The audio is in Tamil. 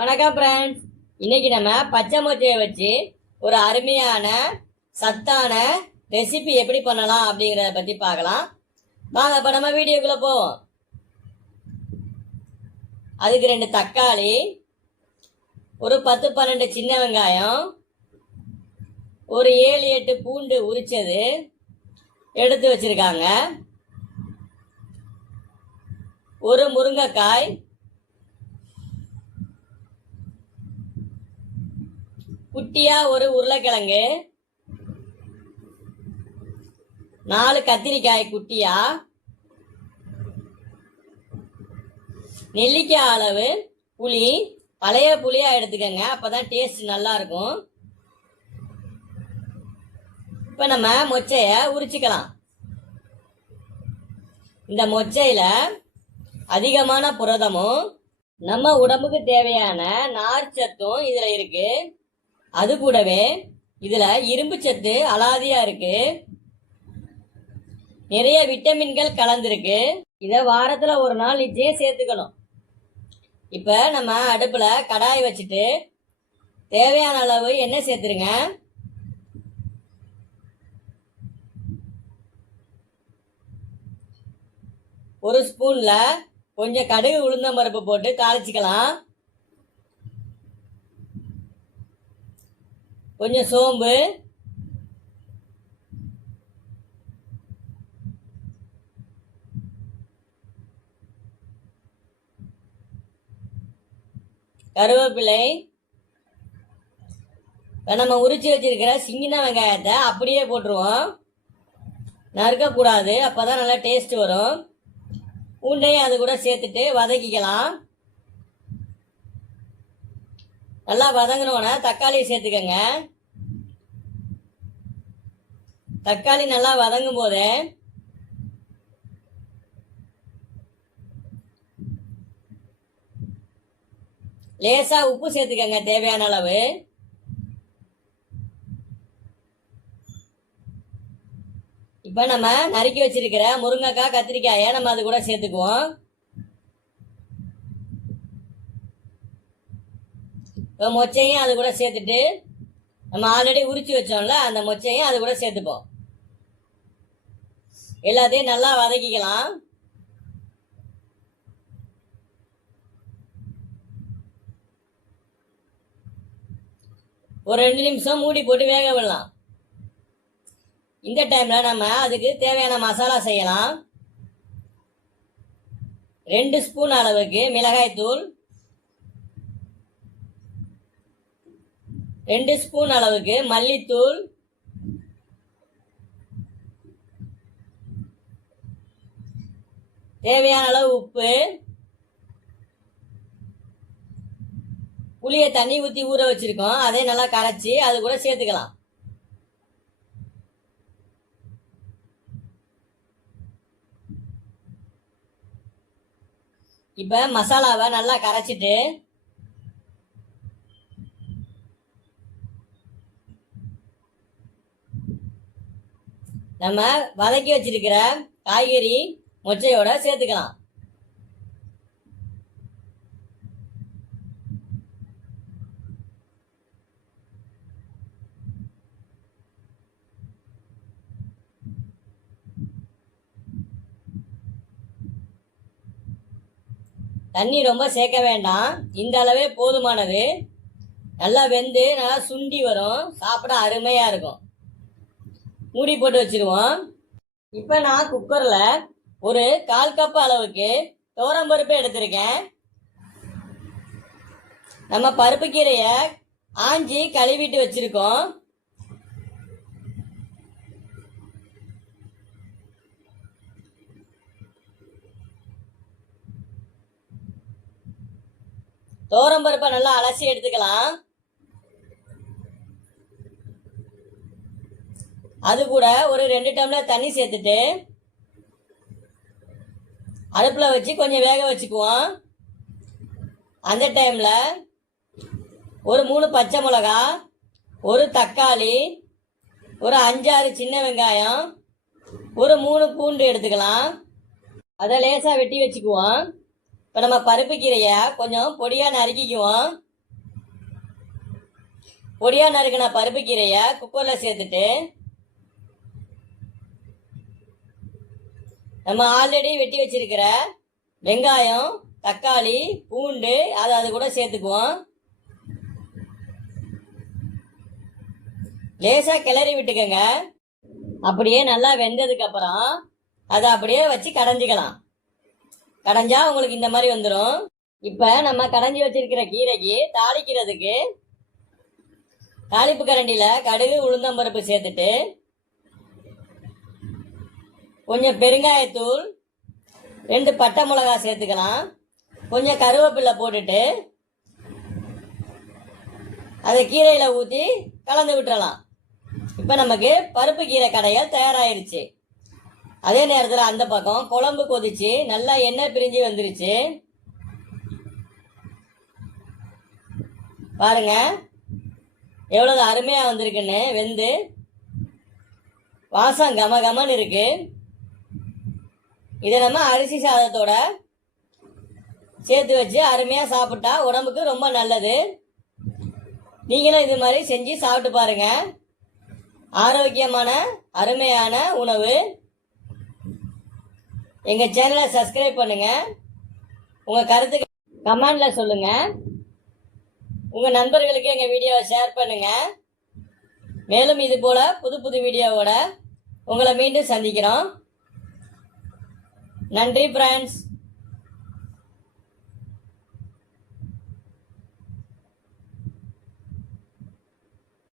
வணக்கம் ஃப்ரெண்ட்ஸ். இன்னைக்கு நம்ம பச்சை மொச்சையை வச்சு ஒரு அருமையான சத்தான ரெசிபி எப்படி பண்ணலாம் அப்படிங்கிறத பற்றி பார்க்கலாம். வாங்க இப்போ நம்ம வீடியோக்குள்ளே போவோம். அதுக்கு 2 தக்காளி, ஒரு 10-12 சின்ன வெங்காயம், ஒரு 7-8 பூண்டு உரிச்சது எடுத்து வச்சிருக்காங்க, ஒரு முருங்கைக்காய், குட்டியா ஒரு உருளைக்கிழங்கு, 4 கத்திரிக்காய் குட்டியா, நெல்லிக்காய் அளவு புளி, பழைய புளியா எடுத்துக்கங்க, அப்பதான் டேஸ்ட் நல்லா இருக்கும். இப்ப நம்ம மொச்சைய உரிச்சுக்கலாம். இந்த மொச்சையில அதிகமான புரதமும் நம்ம உடம்புக்கு தேவையான நார் சத்தும் இதுல இருக்கு. அது கூடவே இதுல இரும்பு சத்து அலாதியா இருக்கு, நிறைய விட்டமின்கள் கலந்துருக்கு. இத வாரத்துல ஒரு நாள் நிச்சயம் சேர்த்துக்கணும். இப்ப நம்ம அடுப்புல கடாய் வச்சுட்டு தேவையான அளவு எண்ணெய் சேர்த்துருங்க. ஒரு ஸ்பூன்ல கொஞ்சம் கடுகு உளுந்தம் பருப்பு போட்டு தாளிச்சுக்கலாம். கொஞ்சம் சோம்பு, கருவேப்பிலை, நம்ம உரிச்சு வச்சிருக்கிற சிங்கின வெங்காயத்தை அப்படியே போட்டுருவோம், நறுக்கக்கூடாது, அப்பதான் நல்லா டேஸ்ட் வரும். பூண்டையும் அது கூட சேர்த்துட்டு வதக்கிக்கலாம். நல்லா வதங்கினோன்னா தக்காளியை சேர்த்துக்கங்க. தக்காளி நல்லா வதங்கும் போது லேசா உப்பு சேர்த்துக்கங்க தேவையான அளவு. இப்ப நம்ம நறுக்கி வச்சிருக்கிற முருங்கைக்காய், கத்திரிக்காயை நம்ம அது கூட சேர்த்துக்குவோம். இப்போ மொச்சையும் அது கூட சேர்த்துட்டு நம்ம ஆல்ரெடி உரிச்சு வச்சோம்ல அந்த மொச்சையும் அது கூட சேர்த்துப்போம். எல்லாத்தையும் நல்லா வதக்கிக்கலாம். ஒரு 2 நிமிஷம் மூடி போட்டு வேக விடலாம். இந்த டைம்ல நம்ம அதுக்கு தேவையான மசாலா செய்யலாம். 2 ஸ்பூன் அளவுக்கு மிளகாய் தூள், 2 ஸ்பூன் அளவுக்கு மல்லித்தூள், தேவையான அளவு உப்பு, புளியை தண்ணி ஊற்றி ஊற வச்சிருக்கோம், அதை நல்லா கரைச்சி அது கூட சேர்த்துக்கலாம். இப்ப மசாலாவை நல்லா கரைச்சிட்டு நம்ம வதக்கி வச்சிருக்கிற காய்கறி மொச்சையோட சேர்த்துக்கலாம். தண்ணி ரொம்ப சேர்க்க வேண்டாம், இந்த அளவே போதுமானது. நல்லா வெந்து நல்லா சுண்டி வரும், சாப்பிட அருமையா இருக்கும். மூடி போட்டு வச்சிருவோம். இப்ப நான் குக்கர்ல ஒரு 1/4 கப் அளவுக்கு துவரம்பருப்பு எடுத்திருக்கேன். நம்ம பருப்பு கீரைய ஆஞ்சி கழுவிட்டு வச்சிருக்கோம். துவரம்பருப்பை நல்லா அலசி எடுத்துக்கலாம். அது கூட ஒரு 2 டம்ளர் தண்ணி சேர்த்துட்டு அடுப்புல வச்சு கொஞ்சம் வேக வச்சுக்குவோம். அந்த டைம்ல ஒரு 3 பச்சை மிளகா, ஒரு தக்காளி, ஒரு 5-6 சின்ன வெங்காயம், ஒரு 3 பூண்டு எடுத்துக்கலாம். அதை லேசா வெட்டி வச்சுக்குவோம். இப்போ நம்ம பருப்பு கீரையை கொஞ்சம் பொடியாக நறுக்கிக்குவோம். பொடியா நறுக்கின பருப்பு கீரையை குக்கரில் சேர்த்துட்டு நம்ம ஆல்ரெடி வெட்டி வச்சிருக்கிற வெங்காயம், தக்காளி, பூண்டு அது கூட சேர்த்துக்குவோம். லேசா கிளறி விட்டுக்கங்க. அப்படியே நல்லா வெந்ததுக்கு அப்புறம் அதை அப்படியே வச்சு கடைஞ்சிக்கலாம். கடைஞ்சா உங்களுக்கு இந்த மாதிரி வந்துடும். இப்ப நம்ம கடைஞ்சி வச்சிருக்கிற கீரைக்கு தாளிக்கிறதுக்கு தாளிப்பு கரண்டியில கடுகு, உளுந்தம்பருப்பு சேர்த்துட்டு கொஞ்சம் பெருங்காயத்தூள், 2 பட்டை மிளகாய் சேர்த்துக்கலாம். கொஞ்சம் கருவேப்பிலை போட்டுட்டு அதை கீரையில ஊற்றி கலந்து விட்டுறலாம். இப்போ நமக்கு பருப்பு கீரை கடையல் தயாராயிருச்சு. அதே நேரத்தில் அந்த பக்கம் குழம்பு கொதிச்சு நல்லா எண்ணெய் பிரிஞ்சு வந்துருச்சு. பாருங்க எவ்வளவு அருமையா வந்திருக்குன்னு. வெந்து வாசம் கமகமன்னு இருக்கு. இதை நம்ம அரிசி சாதத்தோட சேர்த்து வச்சு அருமையா சாப்பிட்டா உடம்புக்கு ரொம்ப நல்லது. நீங்களும் இது மாதிரி செஞ்சு சாப்பிட்டு பாருங்க. ஆரோக்கியமான அருமையான உணவு. எங்க சேனலை சப்ஸ்கிரைப் பண்ணுங்க. உங்க கருத்துக்கு கமெண்ட்ல சொல்லுங்க. உங்க நண்பர்களுக்கு எங்க வீடியோவை ஷேர் பண்ணுங்க. மேலும் இது போல புது புது வீடியோவோட உங்களை மீண்டும் சந்திக்கிறோம். நன்றி ஃப்ரெண்ட்ஸ்.